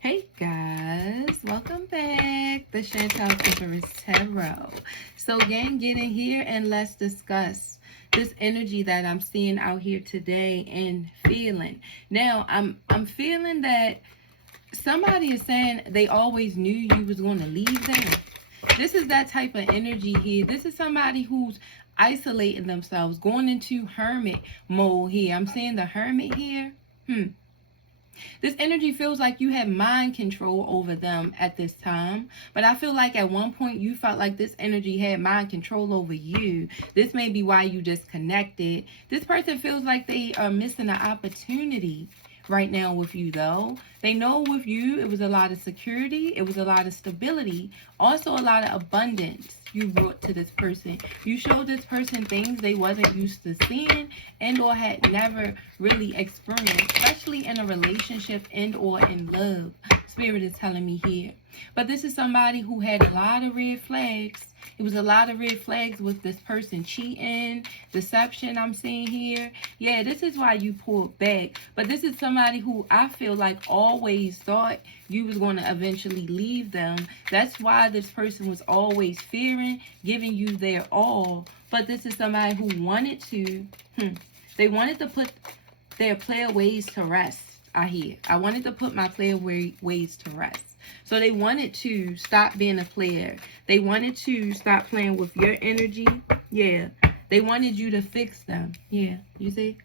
Hey guys, welcome back. The Chantal Empress Tarot. So again, get in here and let's discuss this energy that I'm seeing out here today and feeling. Now, I'm feeling that somebody is saying they always knew you was going to leave them. This is that type of energy here. This is somebody who's isolating themselves, going into hermit mode here. I'm seeing the hermit here. This energy feels like you had mind control over them at this time. But I feel like at one point you felt like this energy had mind control over you. This may be why you disconnected. This person feels like they are missing an opportunity right now with you, though. They know with you it was a lot of security, it was a lot of stability, also a lot of abundance you brought to this person. You showed this person things they wasn't used to seeing and or had never really experienced, especially in a relationship and or in love. Spirit is telling me here. But this is somebody who had a lot of red flags. It was a lot of red flags with this person cheating, deception I'm seeing here. Yeah, this is why you pulled back. But this is somebody who I feel like always thought you was going to eventually leave them. That's why this person was always fearing, giving you their all. But this is somebody who wanted to, they wanted to put their player ways to rest. I wanted to put my player ways to rest. So they wanted to stop being a player. They wanted to stop playing with your energy. Yeah. They wanted you to fix them. Yeah. You see?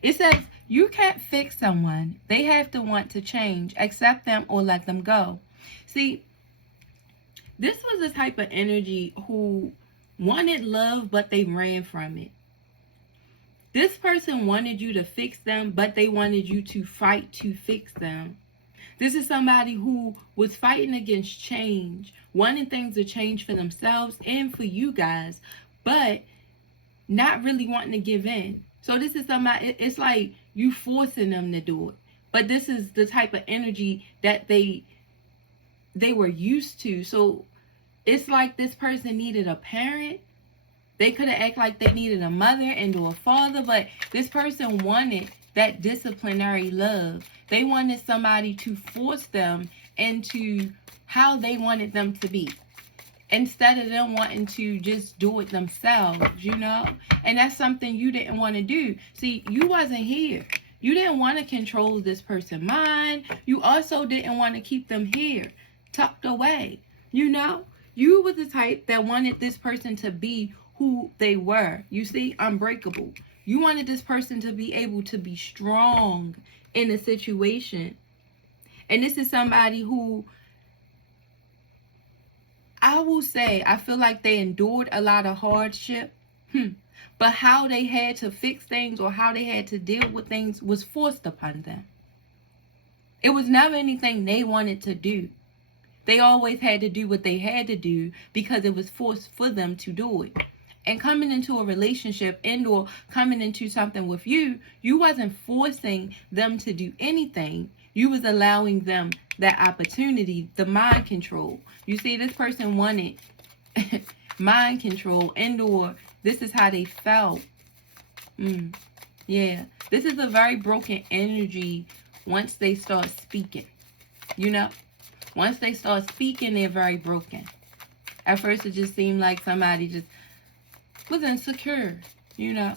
It says you can't fix someone. They have to want to change. Accept them or let them go. See, this was a type of energy who wanted love, but they ran from it. This person wanted you to fix them, but they wanted you to fight to fix them. This is somebody who was fighting against change, wanting things to change for themselves and for you guys, but not really wanting to give in. So this is somebody, it's like you forcing them to do it. But this is the type of energy that they were used to. So it's like this person needed a parent. They could have acted like they needed a mother and or a father, but this person wanted that disciplinary love. They wanted somebody to force them into how they wanted them to be, instead of them wanting to just do it themselves, you know? And that's something you didn't want to do. See, you wasn't here. You didn't want to control this person's mind. You also didn't want to keep them here, tucked away, you know? You was the type that wanted this person to be who they were. You see, unbreakable. You wanted this person to be able to be strong in a situation. And this is somebody who, I will say, I feel like they endured a lot of hardship. But how they had to fix things or how they had to deal with things was forced upon them. It was never anything they wanted to do. They always had to do what they had to do because it was forced for them to do it. And coming into a relationship and or coming into something with you, you wasn't forcing them to do anything. You was allowing them that opportunity, the mind control. You see, this person wanted mind control and or this is how they felt. Yeah. This is a very broken energy once they start speaking. You know? Once they start speaking, they're very broken. At first, it just seemed like somebody just was insecure, you know.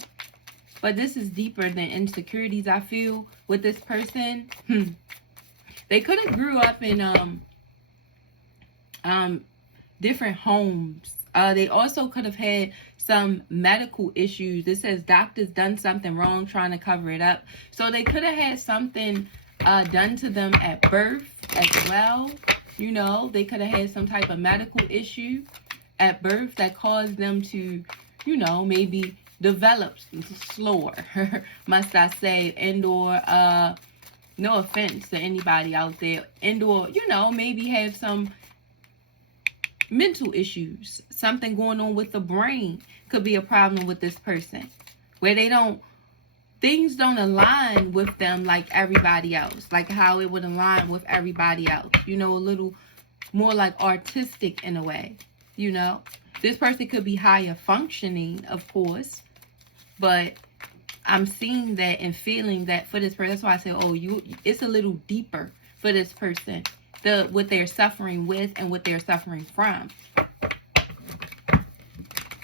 But this is deeper than insecurities, I feel, with this person. They could have grew up in different homes. They also could have had some medical issues. It says doctors done something wrong trying to cover it up. So they could have had something done to them at birth as well. You know, they could have had some type of medical issue at birth that caused them to, you know, maybe develop slower, must I say, and or no offense to anybody out there, and or, you know, maybe have some mental issues, something going on with the brain could be a problem with this person, where things don't align with them like everybody else, like how it would align with everybody else, you know, a little more like artistic in a way, you know. This person could be higher functioning, of course, but I'm seeing that and feeling that for this person. That's why I say, oh, it's a little deeper for this person, what they're suffering with and what they're suffering from.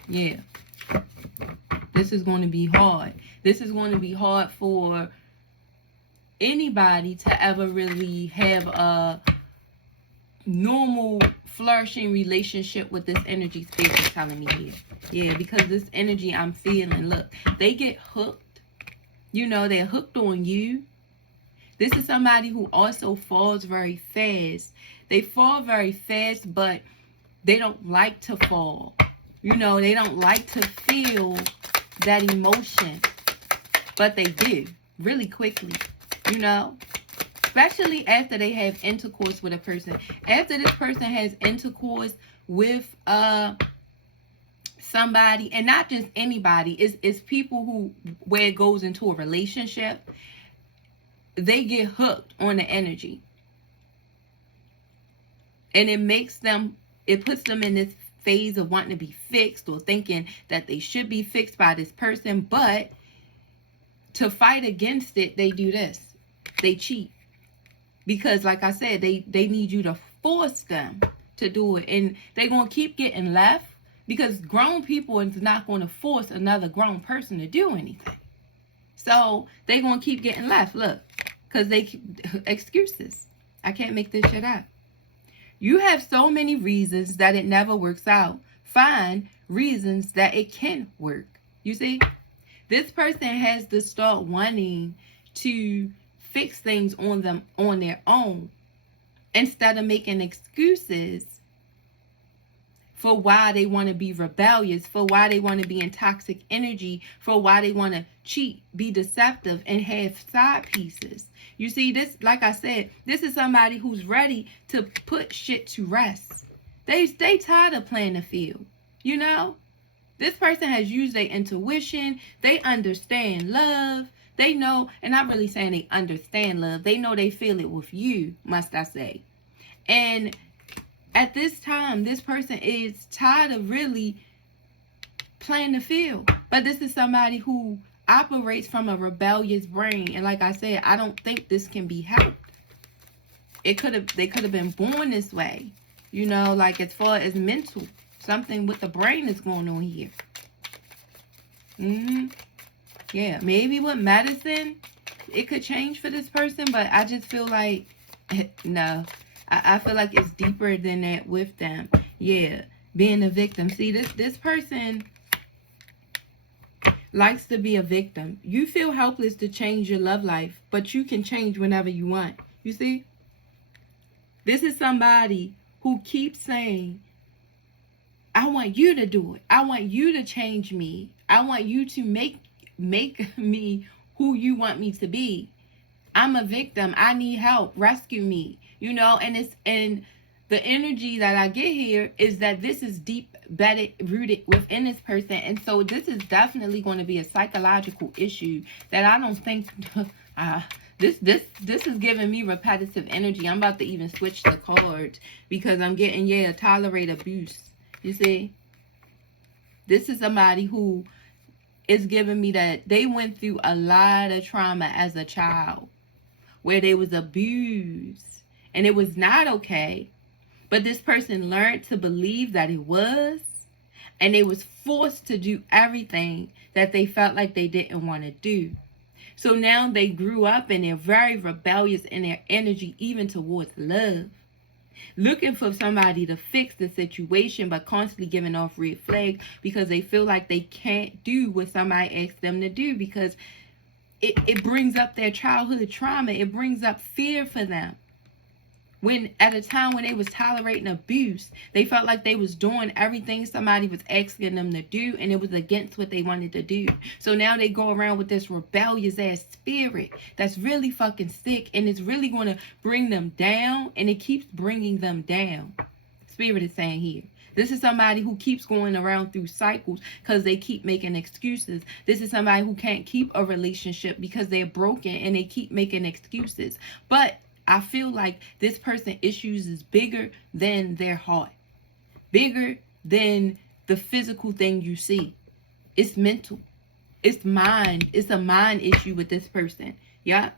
Yeah. This is going to be hard. This is going to be hard for anybody to ever really have a normal, flourishing relationship with this energy space is telling me here. Yeah, because this energy I'm feeling, look, they get hooked. You know, they're hooked on you. This is somebody who also falls very fast. They fall very fast, but they don't like to fall. You know, they don't like to feel that emotion, but they do really quickly, you know, especially after they have intercourse with a person. After this person has intercourse with somebody, and not just anybody, it's people who, where it goes into a relationship, they get hooked on the energy, and it puts them in this phase of wanting to be fixed, or thinking that they should be fixed by this person. But to fight against it, they do this. They cheat. Because like I said, they need you to force them to do it. And they're going to keep getting left, because grown people is not going to force another grown person to do anything. So they're going to keep getting left. Look, because excuses. I can't make this shit up. You have so many reasons that it never works out. Find reasons that it can work. You see? This person has to start wanting to fix things on their own, instead of making excuses for why they want to be rebellious, for why they want to be in toxic energy, for why they want to cheat, be deceptive, and have side pieces. You see, this, like I said, this is somebody who's ready to put shit to rest. They tired of playing the field, you know? This person has used their intuition. They understand love. They know, and not really saying they understand love. They know they feel it with you, must I say. And at this time, this person is tired of really playing the field. But this is somebody who operates from a rebellious brain. And like I said, I don't think this can be helped. They could have been born this way. You know, like as far as mental. Something with the brain is going on here. Yeah, maybe with medicine, it could change for this person. But I just feel like, no. I feel like it's deeper than that with them. Yeah, being a victim. See, this person likes to be a victim. You feel helpless to change your love life, but you can change whenever you want. You see? This is somebody who keeps saying, I want you to do it. I want you to change me. I want you to make me who you want me to be. I'm a victim. I need help. Rescue me. You know, and the energy that I get here is that this is deep rooted within this person. And so this is definitely going to be a psychological issue that I don't think this is giving me repetitive energy. I'm about to even switch the cards because I'm getting, tolerate abuse. You see? This is somebody who is giving me that they went through a lot of trauma as a child where they was abused. And it was not okay. But this person learned to believe that it was. And they was forced to do everything that they felt like they didn't want to do. So now they grew up and they're very rebellious in their energy, even towards love. Looking for somebody to fix the situation, but constantly giving off red flags because they feel like they can't do what somebody asks them to do, because it brings up their childhood trauma. It brings up fear for them. When at a time when they was tolerating abuse, they felt like they was doing everything somebody was asking them to do, and it was against what they wanted to do. So now they go around with this rebellious ass spirit that's really fucking sick, and it's really going to bring them down, and it keeps bringing them down. Spirit is saying here. This is somebody who keeps going around through cycles because they keep making excuses. This is somebody who can't keep a relationship because they're broken and they keep making excuses. But I feel like this person's issues is bigger than their heart. Bigger than the physical thing you see. It's mental. It's mind. It's a mind issue with this person. Yeah.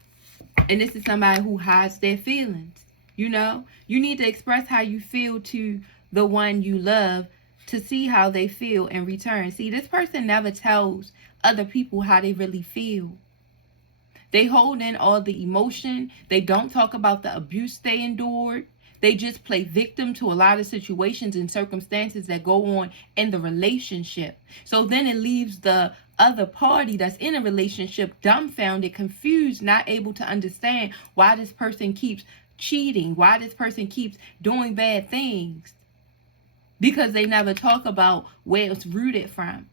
And this is somebody who hides their feelings. You know, you need to express how you feel to the one you love to see how they feel in return. See, this person never tells other people how they really feel. They hold in all the emotion. They don't talk about the abuse they endured. They just play victim to a lot of situations and circumstances that go on in the relationship. So then it leaves the other party that's in a relationship dumbfounded, confused, not able to understand why this person keeps cheating, why this person keeps doing bad things, because they never talk about where it's rooted from.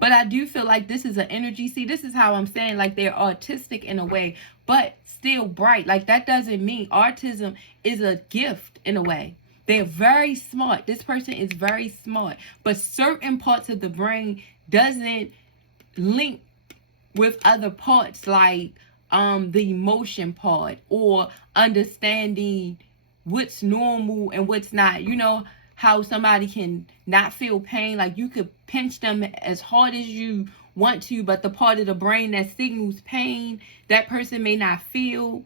But I do feel like this is an energy. See, this is how I'm saying, like, they're autistic in a way, but still bright. Like, that doesn't mean autism is a gift in a way. They're very smart. This person is very smart, but certain parts of the brain doesn't link with other parts, like the emotion part or understanding what's normal and what's not. You know how somebody can not feel pain, like you could pinch them as hard as you want to, but the part of the brain that signals pain, that person may not feel.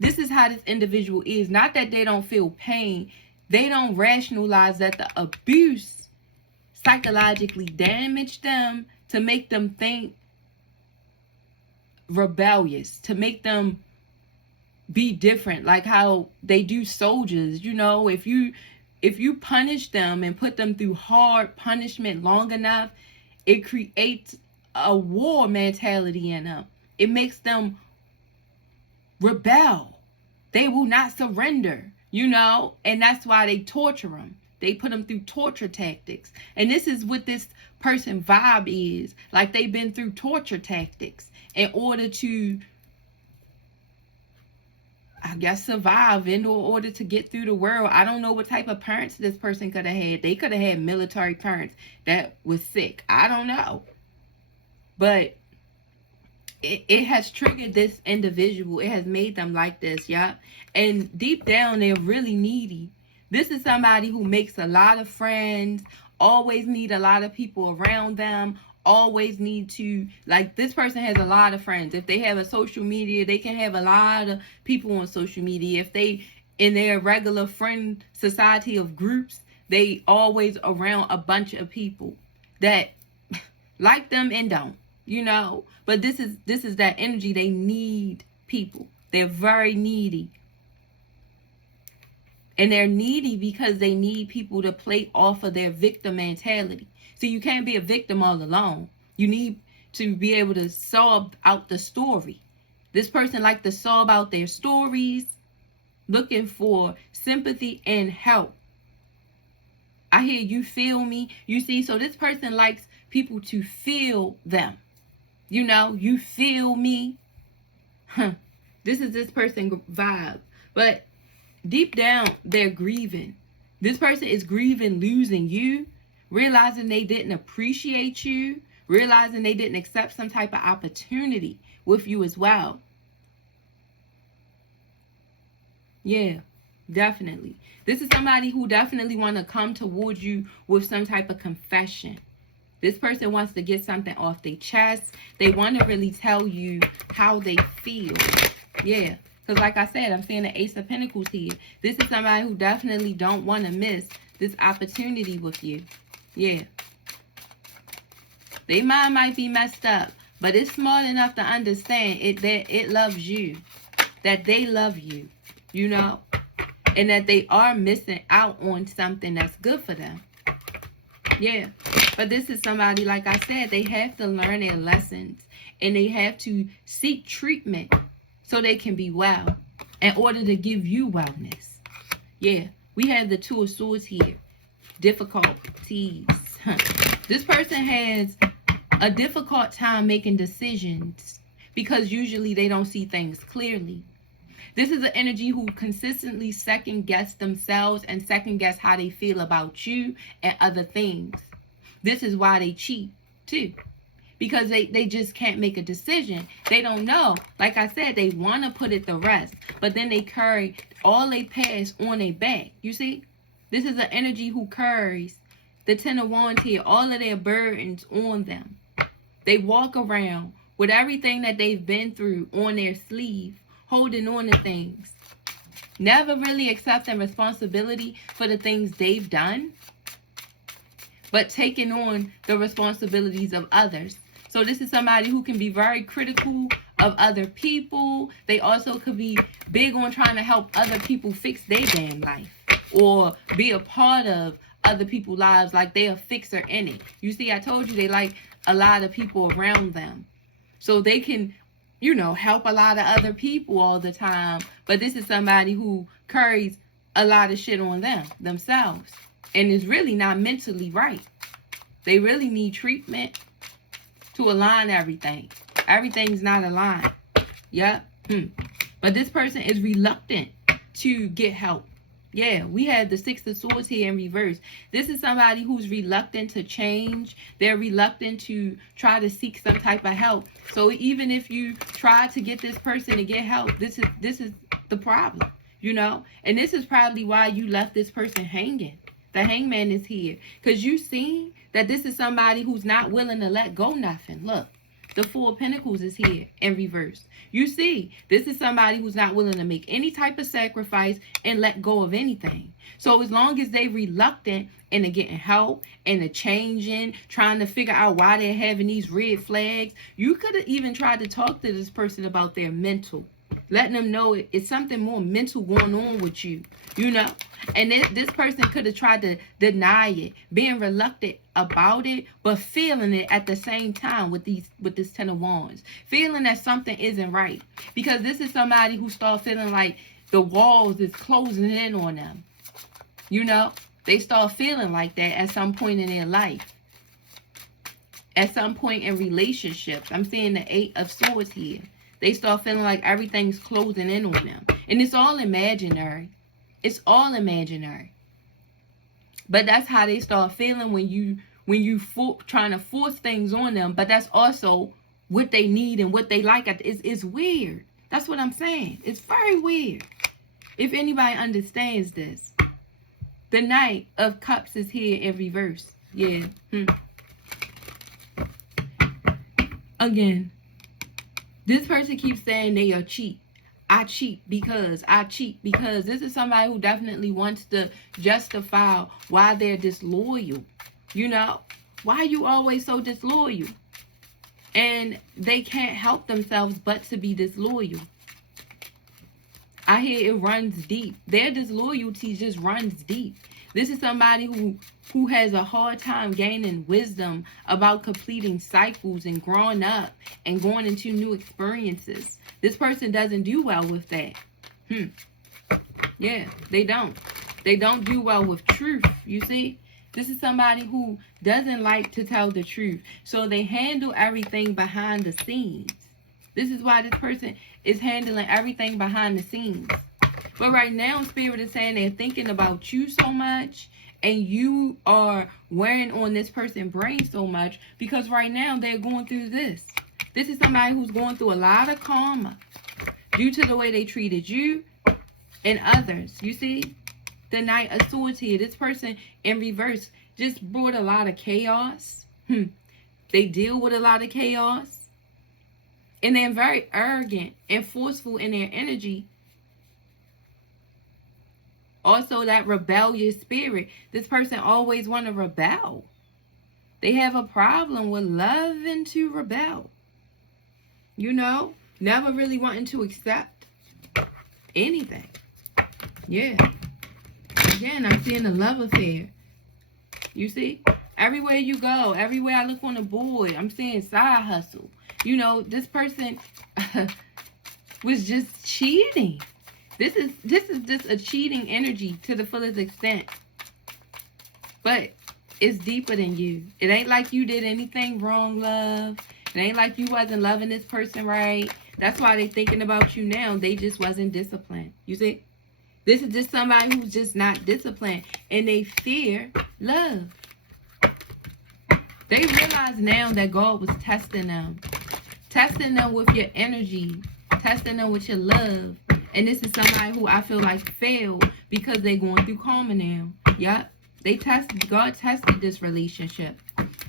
This is how this individual is. Not that they don't feel pain. They don't rationalize that the abuse psychologically damaged them to make them think rebellious, to make them be different, like how they do soldiers. You know, if you punish them and put them through hard punishment long enough, it creates a war mentality in them. It makes them rebel. They will not surrender, you know, and that's why they torture them. They put them through torture tactics. And this is what this person vibe is. Like, they've been through torture tactics in order to, I guess, survive in order to get through the world. I don't know what type of parents this person could have had. They could have had military parents that was sick. I don't know. But it has triggered this individual. It has made them like this, yeah. And deep down, they're really needy. This is somebody who makes a lot of friends, always need a lot of people around them, always need to, like, this person has a lot of friends. If they have a social media, they can have a lot of people on social media. If they in their regular friend society of groups, they always around a bunch of people that like them and don't, you know. But this is that energy. They need people. They're very needy. And they're needy because they need people to play off of their victim mentality. So you can't be a victim all alone. You need to be able to solve out the story. This person likes to solve out their stories, looking for sympathy and help. I hear you feel me. You see, so this person likes people to feel them. You know, you feel me. This is this person vibe. But deep down, they're grieving. This person is grieving losing you, realizing they didn't appreciate you, realizing they didn't accept some type of opportunity with you as well. Yeah, definitely. This is somebody who definitely want to come towards you with some type of confession. This person wants to get something off their chest. They want to really tell you how they feel. Yeah. Because like I said, I'm seeing the Ace of Pentacles here. This is somebody who definitely don't want to miss this opportunity with you. Yeah. Their mind might be messed up, but it's smart enough to understand that it loves you. That they love you, you know. And that they are missing out on something that's good for them. Yeah. But this is somebody, like I said, they have to learn their lessons. And they have to seek treatment so they can be well in order to give you wellness. Yeah, we have the Two of Swords here. Difficulties. This person has a difficult time making decisions because usually they don't see things clearly. This is an energy who consistently second guess themselves and second guess how they feel about you and other things. This is why they cheat too. Because they just can't make a decision. They don't know. Like I said, they want to put it to rest. But then they carry all their past on their back. You see? This is an energy who carries the Ten of Wands here. All of their burdens on them. They walk around with everything that they've been through on their sleeve. holding on to things. Never really accepting responsibility for the things they've done, but taking on the responsibilities of others. So this is somebody who can be very critical of other people. They also could be big on trying to help other people fix their damn life, or be a part of other people's lives, like they a fixer in it. You see, I told you they like a lot of people around them. So they can, you know, help a lot of other people all the time. But this is somebody who carries a lot of shit on themselves. And is really not mentally right. They really need treatment to align everything. Everything's not aligned. Yep. But this person is reluctant to get help. Yeah, we have the Six of Swords here in reverse. This is somebody who's reluctant to change. They're reluctant to try to seek some type of help. So even if you try to get this person to get help, this is the problem, you know? And this is probably why you left this person hanging. The Hangman is here. Because you see that this is somebody who's not willing to let go nothing. Look, the Four of Pentacles is here in reverse. You see, this is somebody who's not willing to make any type of sacrifice and let go of anything. So as long as they reluctant into getting help and the changing, trying to figure out why they're having these red flags, you could have even tried to talk to this person about their mental. Letting them know it's something more mental going on with you, you know. And this person could have tried to deny it, being reluctant about it, but feeling it at the same time with this Ten of Wands. Feeling that something isn't right. Because this is somebody who starts feeling like the walls is closing in on them. You know, they start feeling like that at some point in their life. At some point in relationships. I'm seeing the Eight of Swords here. They start feeling like everything's closing in on them. And it's all imaginary. It's all imaginary. But that's how they start feeling when you trying to force things on them. But that's also what they need and what they like. It's weird. That's what I'm saying. It's very weird. If anybody understands this. The Knight of Cups is here in reverse. Yeah. Again. This person keeps saying they are cheat. I cheat because. This is somebody who definitely wants to justify why they're disloyal. You know? Why are you always so disloyal? And they can't help themselves but to be disloyal. I hear it runs deep. Their disloyalty just runs deep. This is somebody who has a hard time gaining wisdom about completing cycles and growing up and going into new experiences. This person doesn't do well with that. Yeah, they don't. They don't do well with truth, you see? This is somebody who doesn't like to tell the truth. So they handle everything behind the scenes. This is why this person is handling everything behind the scenes. But right now, Spirit is saying they're thinking about you so much, and you are wearing on this person's brain so much, because right now they're going through this. This is somebody who's going through a lot of karma due to the way they treated you and others. You see? The Knight of Swords here. This person in reverse just brought a lot of chaos. They deal with a lot of chaos. And they're very arrogant and forceful in their energy. Also, that rebellious spirit. This person always want to rebel. They have a problem with loving to rebel. You know? Never really wanting to accept anything. Yeah. Again, I'm seeing a love affair. You see? Everywhere you go, everywhere I look on the board, I'm seeing side hustle. You know, this person was just cheating. This is just a cheating energy to the fullest extent. But it's deeper than you. It ain't like you did anything wrong, love. It ain't like you wasn't loving this person right. That's why they thinking about you now. They just wasn't disciplined. You see? This is just somebody who's just not disciplined. And they fear love. They realize now that God was testing them. Testing them with your energy. Testing them with your love. And this is somebody who I feel like failed because they're going through karma now. Yep. God tested this relationship.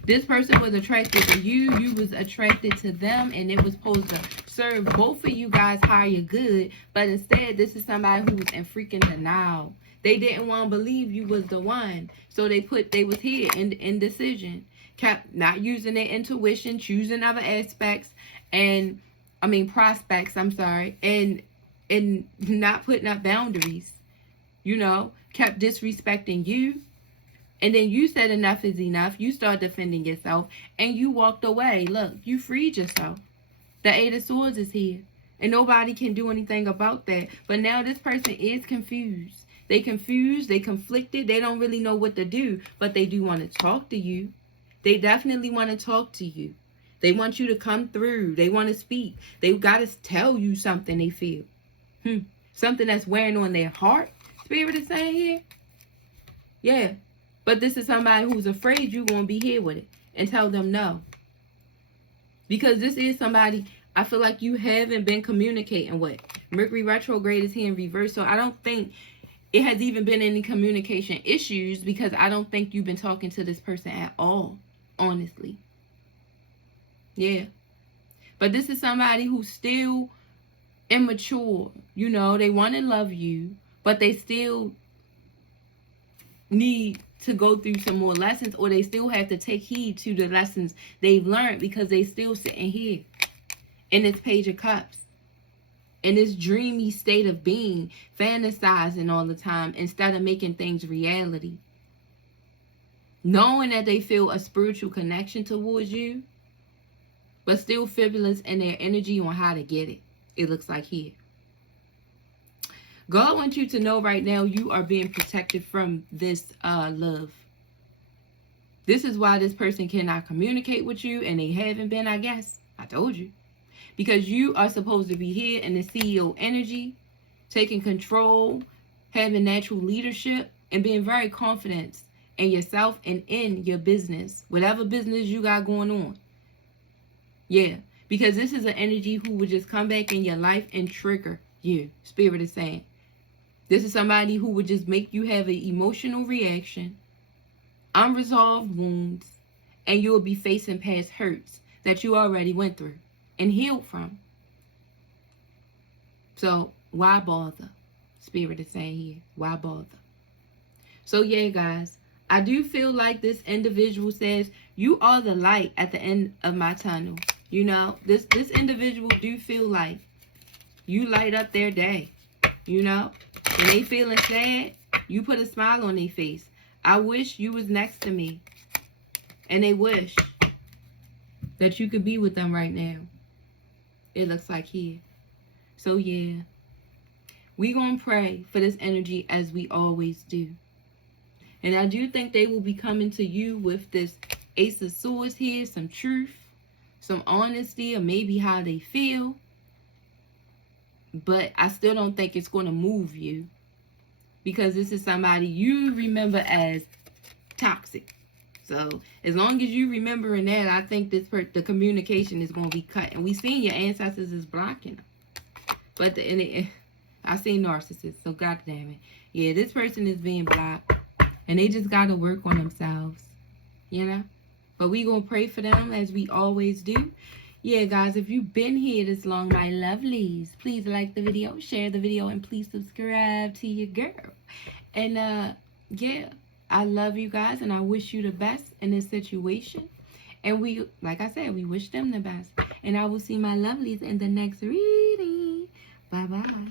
This person was attracted to you. You was attracted to them. And it was supposed to serve both of you guys higher good. But instead, this is somebody who was in freaking denial. They didn't want to believe you was the one. So they was here in indecision. Kept not using their intuition, choosing other aspects. And, prospects, and not putting up boundaries. You know, kept disrespecting you. And then you said enough is enough. You start defending yourself. And you walked away. Look, you freed yourself. The Eight of Swords is here. And nobody can do anything about that. But now this person is confused. They confused. They conflicted. They don't really know what to do. But they do want to talk to you. They definitely want to talk to you. They want you to come through. They want to speak. They've got to tell you something they feel. Something that's wearing on their heart. Spirit is saying here. Yeah. But this is somebody who's afraid you're going to be here with it. And tell them no. Because this is somebody I feel like you haven't been communicating with. Mercury retrograde is here in reverse. So I don't think it has even been any communication issues. Because I don't think you've been talking to this person at all. Honestly. Yeah. But this is somebody who's still immature. You know, they want to love you. But they still need to go through some more lessons, or they still have to take heed to the lessons they've learned, because they still sitting here in this Page of Cups, in this dreamy state of being, fantasizing all the time instead of making things reality, knowing that they feel a spiritual connection towards you, but still frivolous in their energy on how to get it. It looks like here. God wants you to know right now you are being protected from this love. This is why this person cannot communicate with you, and they haven't been, I guess. I told you. Because you are supposed to be here in the CEO energy, taking control, having natural leadership, and being very confident in yourself and in your business. Whatever business you got going on. Yeah. Because this is an energy who would just come back in your life and trigger you. Spirit is saying. This is somebody who would just make you have an emotional reaction, unresolved wounds, and you'll be facing past hurts that you already went through and healed from. So, why bother? Spirit is saying here, why bother? So, yeah, guys, I do feel like this individual says, you are the light at the end of my tunnel. You know, this individual do feel like you light up their day, you know. When they feeling sad, you put a smile on their face. I wish you was next to me. And they wish that you could be with them right now. It looks like here. So yeah. We gonna pray for this energy as we always do. And I do think they will be coming to you with this Ace of Swords here. Some truth. Some honesty, or maybe how they feel. But I still don't think it's going to move you. Because this is somebody you remember as toxic. So, as long as you remembering that, I think the communication is going to be cut. And we seen your ancestors is blocking them. But I seen narcissists, so god damn it. Yeah, this person is being blocked. And they just got to work on themselves. You know? But we going to pray for them as we always do. Yeah, guys, if you've been here this long, my lovelies, please like the video, share the video, and please subscribe to your girl. And, yeah, I love you guys, and I wish you the best in this situation. And we, like I said, we wish them the best. And I will see my lovelies in the next reading. Bye-bye.